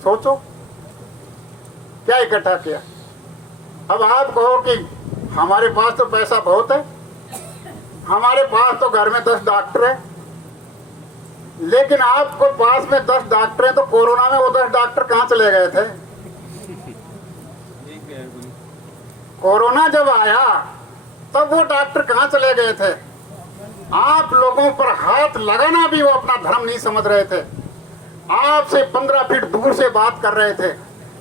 सोचो क्या इकट्ठा किया। अब आप कहो कि हमारे पास तो पैसा बहुत है, हमारे पास तो घर में 10 डॉक्टर है, लेकिन आपको पास में 10 डॉक्टर हैं तो कोरोना में वो 10 डॉक्टर कहाँ चले गए थे? कोरोना जब आया तब वो डॉक्टर कहाँ चले गए थे? आप लोगों पर हाथ लगाना भी वो अपना धर्म नहीं समझ रहे थे। आपसे 15 फीट दूर से बात कर रहे थे,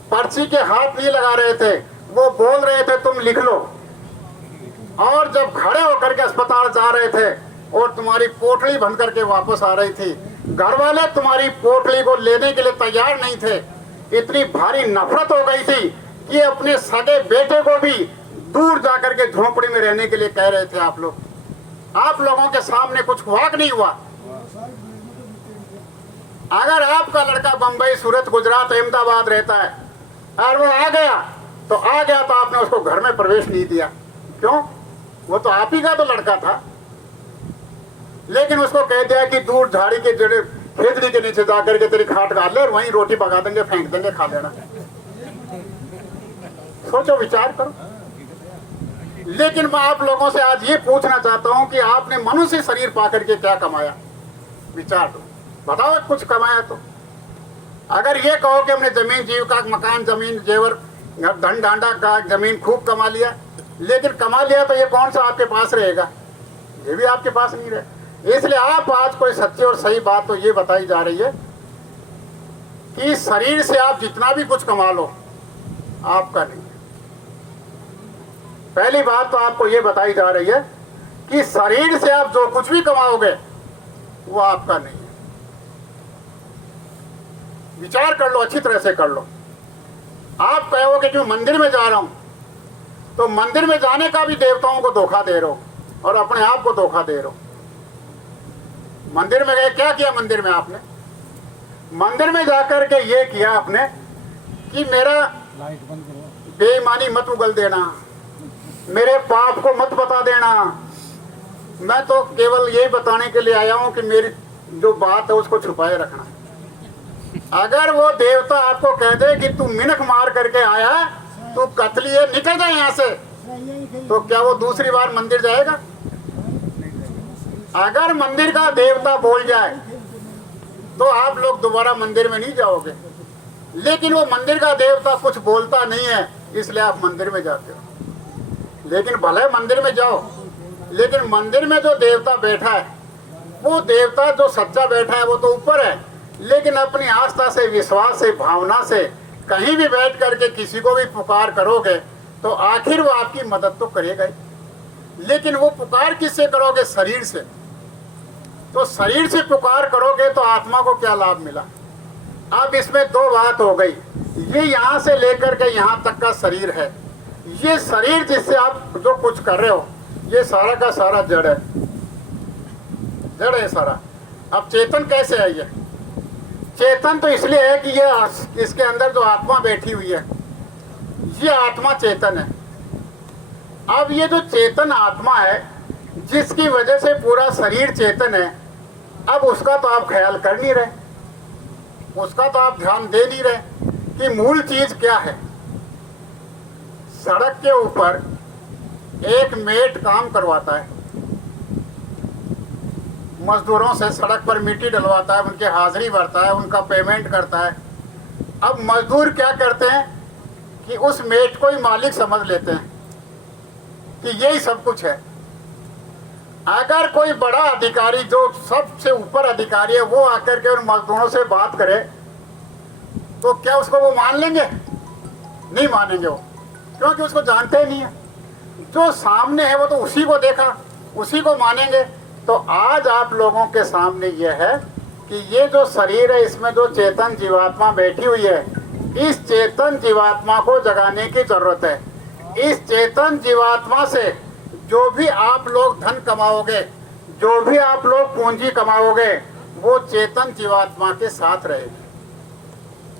पर्ची के हाथ नहीं लगा रहे थे, वो बोल रहे थे तुम लिख लो। और जब खड़े होकर के अस्पताल जा रहे थे और तुम्हारी पोटली बंद करके वापस आ रही थी, घर वाले तुम्हारी पोटली को लेने के लिए तैयार नहीं थे। इतनी भारी नफरत हो गई थी कि अपने सगे बेटे को भी दूर जाकर के झोपड़ी में रहने के लिए कह रहे थे। आप लोगों के सामने कुछ हुआ कि नहीं हुआ? अगर आपका लड़का बंबई, सूरत, गुजरात, अहमदाबाद रहता है और वो आ गया तो आपने उसको घर में प्रवेश नहीं दिया। क्यों? वो तो आप ही का तो लड़का था, लेकिन उसको कह दिया कि दूर झाड़ी के जड़े खेतड़ी के नीचे जाकर के तेरी खाट गाड़ ले और वहीं रोटी पका देंगे, फेंक देंगे, खा लेना। सोचो, विचार करो। लेकिन मैं आप लोगों से आज ये पूछना चाहता हूं कि आपने मनुष्य शरीर पाकर के क्या कमाया? विचार दो, बताओ कुछ कमाया तो। अगर ये कहो कि हमने जमीन जीविका, मकान, जमीन, जेवर, धन डांडा का जमीन खूब कमा लिया, लेकिन कमा लिया तो ये कौन सा आपके पास रहेगा? ये भी आपके पास नहीं रहे। इसलिए आप आज कोई सच्ची और सही बात तो ये बताई जा रही है कि शरीर से आप जितना भी कुछ कमा लो आपका नहीं। पहली बात तो आपको ये बताई जा रही है कि शरीर से आप जो कुछ भी कमाओगे वो आपका नहीं है। विचार कर लो, अच्छी तरह से कर लो। आप कहोगे कि मंदिर में जा रहा हूं, तो मंदिर में जाने का भी देवताओं को धोखा दे रहे हो और अपने आप को धोखा दे रहे हो। मंदिर में गए, क्या किया मंदिर में आपने? मंदिर में जाकर के ये किया आपने कि मेरा बेईमानी मत उगल देना, मेरे पाप को मत बता देना। मैं तो केवल ये बताने के लिए आया हूं कि मेरी जो बात है उसको छुपाए रखना। अगर वो देवता आपको कह दे कि तू मिनख मार करके आया, तू कतली है, निकल जाए यहाँ से, तो क्या वो दूसरी बार मंदिर जाएगा? अगर मंदिर का देवता बोल जाए तो आप लोग दोबारा मंदिर में नहीं जाओगे। लेकिन वो मंदिर का देवता कुछ बोलता नहीं है, इसलिए आप मंदिर में जाते हो। लेकिन भले मंदिर में जाओ, लेकिन मंदिर में जो देवता बैठा है, वो देवता जो सच्चा बैठा है वो तो ऊपर है, लेकिन अपनी आस्था से, विश्वास से, भावना से कहीं भी बैठ करके किसी को भी पुकार करोगे तो आखिर वो आपकी मदद तो करेगा ही। लेकिन वो पुकार किससे करोगे? शरीर से। तो शरीर से पुकार करोगे तो आत्मा को क्या लाभ मिला? अब इसमें दो बात हो गई। ये यहाँ से लेकर के यहाँ तक का शरीर है। ये शरीर जिससे आप जो कुछ कर रहे हो, ये सारा का सारा जड़ है, जड़ है सारा। अब चेतन कैसे है? ये चेतन तो इसलिए है कि ये इसके अंदर जो आत्मा बैठी हुई है, ये आत्मा चेतन है। अब ये जो चेतन आत्मा है, जिसकी वजह से पूरा शरीर चेतन है, अब उसका तो आप ख्याल कर नहीं रहे, उसका तो आप ध्यान दे नहीं रहे कि मूल चीज क्या है। सड़क के ऊपर एक मेट काम करवाता है, मजदूरों से सड़क पर मिट्टी डलवाता है, उनके हाजिरी भरता है, उनका पेमेंट करता है। अब मजदूर क्या करते हैं कि उस मेट को ही मालिक समझ लेते हैं कि यही सब कुछ है। अगर कोई बड़ा अधिकारी जो सबसे ऊपर अधिकारी है वो आकर के उन मजदूरों से बात करे तो क्या उसको वो मान लेंगे? नहीं मानेंगे वो, क्योंकि उसको जानते ही नहीं है। जो सामने है वो तो उसी को देखा, उसी को मानेंगे। तो आज आप लोगों के सामने ये है कि ये जो शरीर है, इसमें जो चेतन जीवात्मा बैठी हुई है, इस चेतन जीवात्मा को जगाने की जरूरत है। इस चेतन जीवात्मा से जो भी आप लोग धन कमाओगे, जो भी आप लोग पूंजी कमाओगे, वो चेतन जीवात्मा के साथ रहेगी।